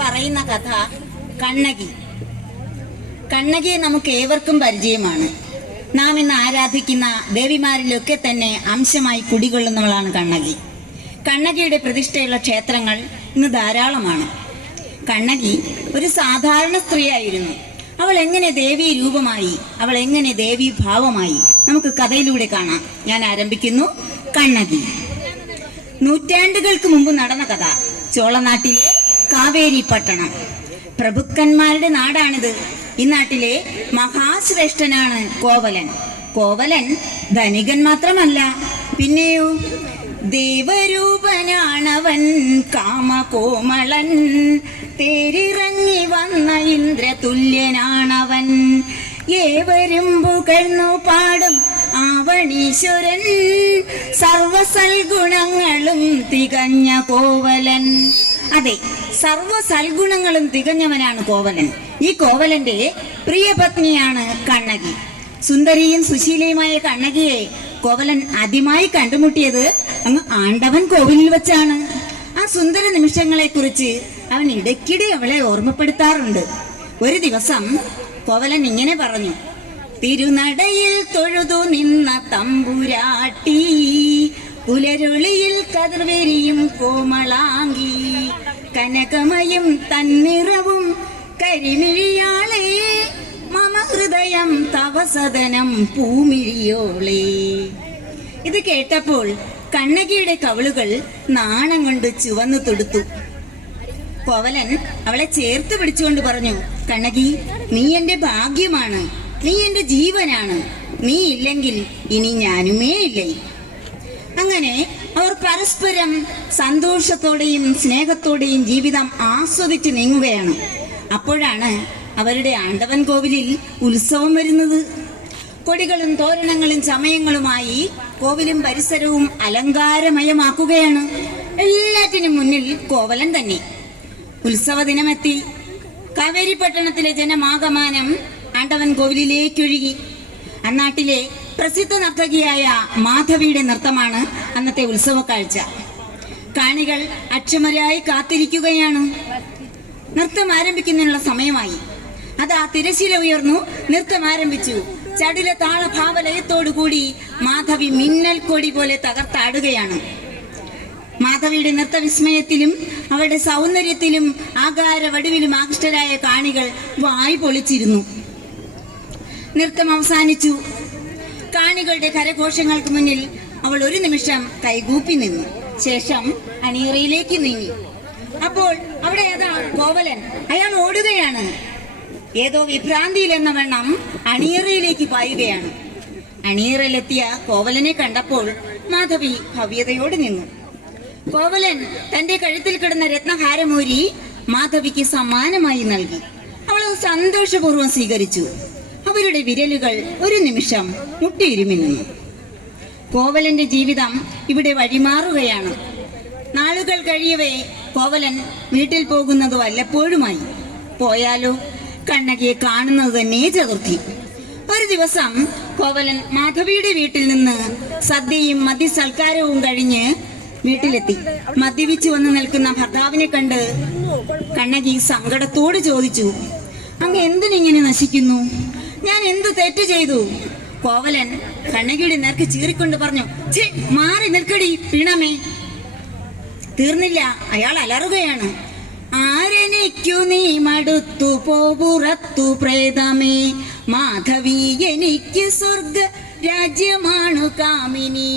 പറയുന്ന കഥ കണ്ണകി. കണ്ണകിയെ നമുക്ക് ഏവർക്കും പരിചയമാണ്. നാം ഇന്ന് ആരാധിക്കുന്ന ദേവിമാരിലൊക്കെ തന്നെ അംശമായി കുടികൊള്ളുന്നവളാണ് കണ്ണകി. കണ്ണകിയുടെ പ്രതിഷ്ഠയുള്ള ക്ഷേത്രങ്ങൾ ഇന്ന് ധാരാളമാണ്. കണ്ണകി ഒരു സാധാരണ സ്ത്രീയായിരുന്നു. അവൾ എങ്ങനെ ദേവീ രൂപമായി, അവൾ എങ്ങനെ ദേവീ ഭാവമായി, നമുക്ക് കഥയിലൂടെ കാണാം. ഞാൻ ആരംഭിക്കുന്നു. കണ്ണകി നൂറ്റാണ്ടുകൾക്ക് മുമ്പ് നടന്ന കഥ. ചോളനാട്ടിലെ കാവേരി പട്ടണം, പ്രഭുക്കന്മാരുടെ നാടാണിത്. ഈ നാട്ടിലെ മഹാശ്രേഷ്ഠനാണ് കോവലൻ. കോവലൻ ധനികൻ മാത്രമല്ല, പിന്നെയോ ദേവരൂപനാണവൻ, കാമകോമളൻ, തേരിറങ്ങി വന്ന ഇന്ദ്രതുല്യനാണവൻ. ഏവരും പുകഴ്ന്നു പാടും ആവണീശ്വരൻ, സർവസൽഗുണങ്ങളും തികഞ്ഞ കോവലൻ. അതെ, സർവസൽഗുണങ്ങളും തികഞ്ഞവനാണ് കോവലൻ. ഈ കോവലന്റെ പ്രിയപത്നിയാണ് കണ്ണകി. സുന്ദരിയും സുശീലയുമായ കണ്ണകിയെ കോവലൻ ആദ്യമായി കണ്ടുമുട്ടിയത് അങ്ങ് ആണ്ടവൻ കോവിലിൽ വെച്ചാണ്. ആ സുന്ദര നിമിഷങ്ങളെ കുറിച്ച് അവൻ ഇടയ്ക്കിടെ അവളെ ഓർമ്മപ്പെടുത്താറുണ്ട്. ഒരു ദിവസം കോവലൻ ഇങ്ങനെ പറഞ്ഞു: തിരുനടയിൽ തൊഴുതു നിന്ന തമ്പുരാട്ടി, പുലരൊളിയിൽ കതിർവെരിയും കോമളാങ്കി, കനകമയും തന്നിറവും കരിമിഴിയാളെ, മമ ഹൃദയം തവസദനം പൂമിഴിയോളെ. ഇത് കേട്ടപ്പോൾ കണ്ണകിയുടെ കവിളുകൾ നാണം കൊണ്ട് ചുവന്നു തൊടുത്തു. കോവലൻ അവളെ ചേർത്ത് പിടിച്ചുകൊണ്ട് പറഞ്ഞു: കണ്ണകി, നീ എന്റെ ഭാഗ്യമാണ്, നീ എന്റെ ജീവനാണ്, നീ ഇല്ലെങ്കിൽ ഇനി ഞാനുമേ ഇല്ലേ. അങ്ങനെ അവർ പരസ്പരം സന്തോഷത്തോടെയും സ്നേഹത്തോടെയും ജീവിതം ആസ്വദിച്ച് നീങ്ങുകയാണ്. അപ്പോഴാണ് അവരുടെ ആണ്ടവൻ കോവിലിൽ ഉത്സവം വരുന്നത്. കൊടികളും തോരണങ്ങളും ചമയങ്ങളുമായി കോവിലും പരിസരവും അലങ്കാരമയമാക്കുകയാണ്. എല്ലാറ്റിനും മുന്നിൽ കോവലൻ തന്നെ. ഉത്സവ ദിനമെത്തി. കാവേരി പട്ടണത്തിലെ ജനമാകമാനം ആണ്ടവൻ കോവിലിലേക്കൊഴുകി. അന്നാട്ടിലെ പ്രസിദ്ധ നർത്തകിയായ മാധവിയുടെ നൃത്തമാണ് അന്നത്തെ ഉത്സവ കാഴ്ച. കാണികൾ അക്ഷമരായി കാത്തിരിക്കുകയാണ്. നൃത്തം ആരംഭിക്കുന്നതിനുള്ള സമയമായി. അതാ തിരശീല ഉയർന്നു, നൃത്തം ആരംഭിച്ചു. ചടുല താളഭാവലയത്തോടുകൂടി മാധവി മിന്നൽ കൊടി പോലെ തകർത്താടുകയാണ്. മാധവിയുടെ നൃത്തവിസ്മയത്തിലും അവളുടെ സൗന്ദര്യത്തിലും ആകാര വടിവിലും ആകൃഷ്ടരായ കാണികൾ വായ് പൊളിച്ചിരുന്നു. നൃത്തം അവസാനിച്ചു. കാണികളുടെ കരഘോഷങ്ങൾക്ക് മുന്നിൽ അവൾ ഒരു നിമിഷം കൈകൂപ്പി നിന്നു. ശേഷം അണിയറയിലേക്ക് നീങ്ങി. അപ്പോൾ അവിടെ ഏതാ കോവലൻ. അയാൾ ഓടുകയാണ്. ഏതോ വിഭ്രാന്തിയിൽ എന്ന വണ്ണം അണിയറയിലേക്ക് പായുകയാണ്. അണിയറയിലെത്തിയ കോവലനെ കണ്ടപ്പോൾ മാധവി ഭവ്യതയോട് നിന്നു. കോവലൻ തന്റെ കഴുത്തിൽ കിടന്ന രത്നഹാരമൂരി മാധവിക്ക് സമ്മാനമായി നൽകി. അവൾ സന്തോഷപൂർവ്വം സ്വീകരിച്ചു. അവരുടെ വിരലുകൾ ഒരു നിമിഷം മുട്ടിയിരുമി നിന്നു. കോവലന്റെ ജീവിതം ഇവിടെ വഴിമാറുകയാണ്. നാളുകൾ കഴിയവേ കോവലൻ വീട്ടിൽ പോകുന്നത് വല്ലപ്പോഴുമായി. പോയാലോ കണ്ണകിയെ കാണുന്നത് തന്നെ ചതുർത്ഥി. ഒരു ദിവസം കോവലൻ മാധവിയുടെ വീട്ടിൽ നിന്ന് സദ്യയും മദ്യസൽക്കാരവും കഴിഞ്ഞ് വീട്ടിലെത്തി. മദ്യപിച്ചു വന്ന് നിൽക്കുന്ന ഭർത്താവിനെ കണ്ട് കണ്ണകി സങ്കടത്തോട് ചോദിച്ചു: അങ്ങ് എന്തിനിങ്ങനെ നശിക്കുന്നു? ഞാൻ എന്ത് തെറ്റ് ചെയ്തു? കോവലൻ കണ്ണകിയുടെ നേർക്ക് ചീറിക്കൊണ്ട് പറഞ്ഞു: ഛേ, മാറി നിൽക്കടി പിണമേ. തീർന്നില്ല, അയാൾ അലറുകയാണ്: ആരെനിക്കു നീ മടുത്തു പോപുറത്തു പ്രേതമേ, മാധവി എനിക്ക് സ്വർഗ രാജ്യമാണു കാമിനി,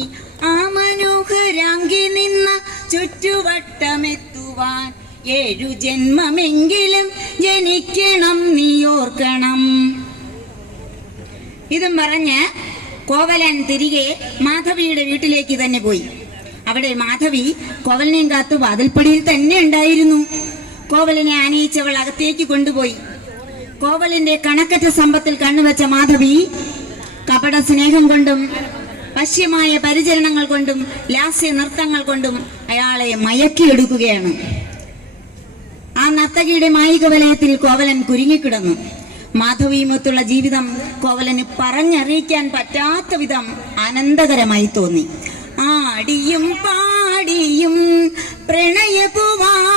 ആ മനോഹരാങ്കി നിന്ന ചുറ്റുവട്ടമെത്തുവാൻ 7 ജന്മമെങ്കിലും ജനിക്കണം നീ ഓർക്കണം. ഇതും പറഞ്ഞ് കോവലൻ തിരികെ മാധവിയുടെ വീട്ടിലേക്ക് തന്നെ പോയി. അവിടെ മാധവി കോവലനെയും കാത്തു വാതിൽപ്പടിയിൽ തന്നെ ഉണ്ടായിരുന്നു. കോവലനെ ആനയിച്ചവൾ അകത്തേക്ക് കൊണ്ടുപോയി. കോവലന്റെ കണക്കറ്റ സമ്പത്തിൽ കണ്ണുവെച്ച മാധവി കപട സ്നേഹം കൊണ്ടും വശ്യമായ പരിചരണങ്ങൾ കൊണ്ടും ലാസ്യ നൃത്തങ്ങൾ കൊണ്ടും അയാളെ മയക്കിയെടുക്കുകയാണ്. ആ നർത്തകിയുടെ മായിക വലയത്തിൽ കോവലൻ കുരുങ്ങിക്കിടന്നു. മാധവിയുമൊത്തുള്ള ജീവിതം കോവലന് പറഞ്ഞറിയിക്കാൻ പറ്റാത്ത വിധം ആനന്ദകരമായി തോന്നി. ആടിയും പാടിയും പ്രണയപുവാടിയിൽ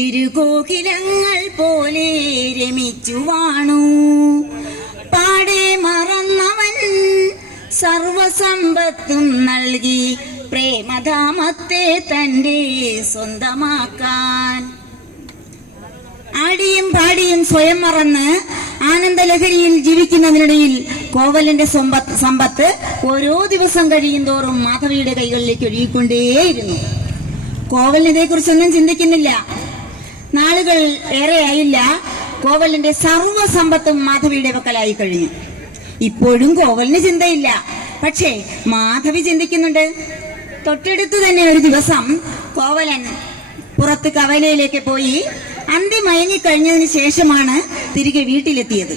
ഇരുകോകിലങ്ങൾ പോലെ രമിച്ചു വാണു. പാടെ മറന്നവൻ സർവസമ്പത്തും നൽകി പ്രേമധാമത്തെ തൻ്റെ സ്വന്തമാക്കാൻ. ആടിയും പാടിയും സ്വയം മറന്ന് ആനന്ദലഹരിയിൽ ജീവിക്കുന്നതിനിടയിൽ കോവലന്റെ സമ്പത്ത് ഓരോ ദിവസം കഴിയും തോറും മാധവിയുടെ കൈകളിലേക്ക് ഒഴുകിക്കൊണ്ടേയിരുന്നു. കോവലിനെ കുറിച്ചൊന്നും ചിന്തിക്കുന്നില്ല. നാളുകൾ ഏറെയായില്ല, കോവലിന്റെ സർവ്വസമ്പത്തും മാധവിയുടെ പക്കലായി കഴിഞ്ഞു. ഇപ്പോഴും കോവലിന് ചിന്തയില്ല, പക്ഷേ മാധവി ചിന്തിക്കുന്നുണ്ട്. തൊട്ടടുത്ത് തന്നെ ഒരു ദിവസം കോവലൻ പുറത്ത് കവലയിലേക്ക് പോയി അന്തി മയങ്ങിക്കഴിഞ്ഞതിന് ശേഷമാണ് തിരികെ വീട്ടിലെത്തിയത്.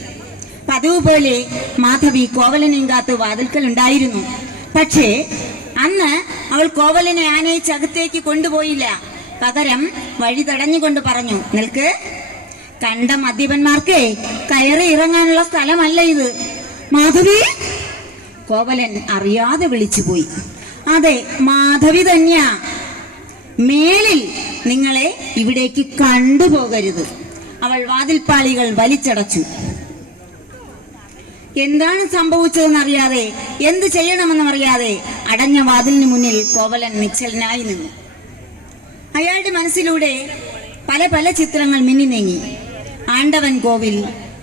പതിവ് പോലെ മാധവി കോവലനെയും കാത്ത് വാതിൽക്കൽ ഉണ്ടായിരുന്നു. പക്ഷേ അന്ന് അവൾ കോവലനെ ആനയിച്ചകത്തേക്ക് കൊണ്ടുപോയില്ല. പകരം വഴി തടഞ്ഞുകൊണ്ട് പറഞ്ഞു, നിൽക്ക്, കണ്ട മദ്യപന്മാർക്ക് കയറി ഇറങ്ങാനുള്ള സ്ഥലമല്ല ഇത്. മാധവി! കോവലൻ അറിയാതെ വിളിച്ചുപോയി. അതെ, മാധവി തന്നെയാ. മേലിൽ നിങ്ങളെ ഇവിടേക്ക് കണ്ടുപോകരുത്. അവൾ വാതിൽപ്പാളികൾ വലിച്ചടച്ചു. എന്താണ് സംഭവിച്ചതെന്നറിയാതെ, എന്ത് ചെയ്യണമെന്നറിയാതെ അടഞ്ഞ വാതിലിന് മുന്നിൽ കോവലൻ നിശ്ചലനായി നിന്നു. അയാളുടെ മനസ്സിലൂടെ പല പല ചിത്രങ്ങൾ മിന്നി നീങ്ങി. ആണ്ടവൻ കോവിൽ,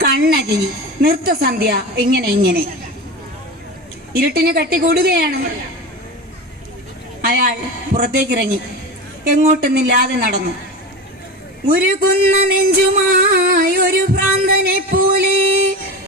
കണ്ണകി, നൃത്തസന്ധ്യ, ഇങ്ങനെ. ഇരുട്ടിന് കട്ടികൂടുകയാണ്. അയാൾ പുറത്തേക്കിറങ്ങി എങ്ങോട്ടെന്നില്ലാതെ നടന്നു. ഉരുകുന്ന നെഞ്ചുമായി ഒരു ഭ്രാന്തനെ പോലെ